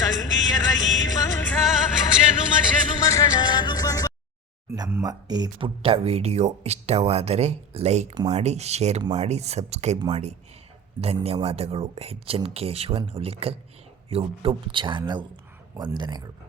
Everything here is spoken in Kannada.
ತಂಗಿಯರ ಈ ಬಂಧ ಜನುಮ ಜನುಮಗಳ ಅನುಭವ. ನಮ್ಮ ಈ ಪುಟ್ಟ ವಿಡಿಯೋ ಇಷ್ಟವಾದರೆ ಲೈಕ್ ಮಾಡಿ, ಶೇರ್ ಮಾಡಿ, ಸಬ್ಸ್ಕ್ರೈಬ್ ಮಾಡಿ. ಧನ್ಯವಾದಗಳು. HN Keshavan Hulikal YouTube channel. ವಂದನೆಗಳು.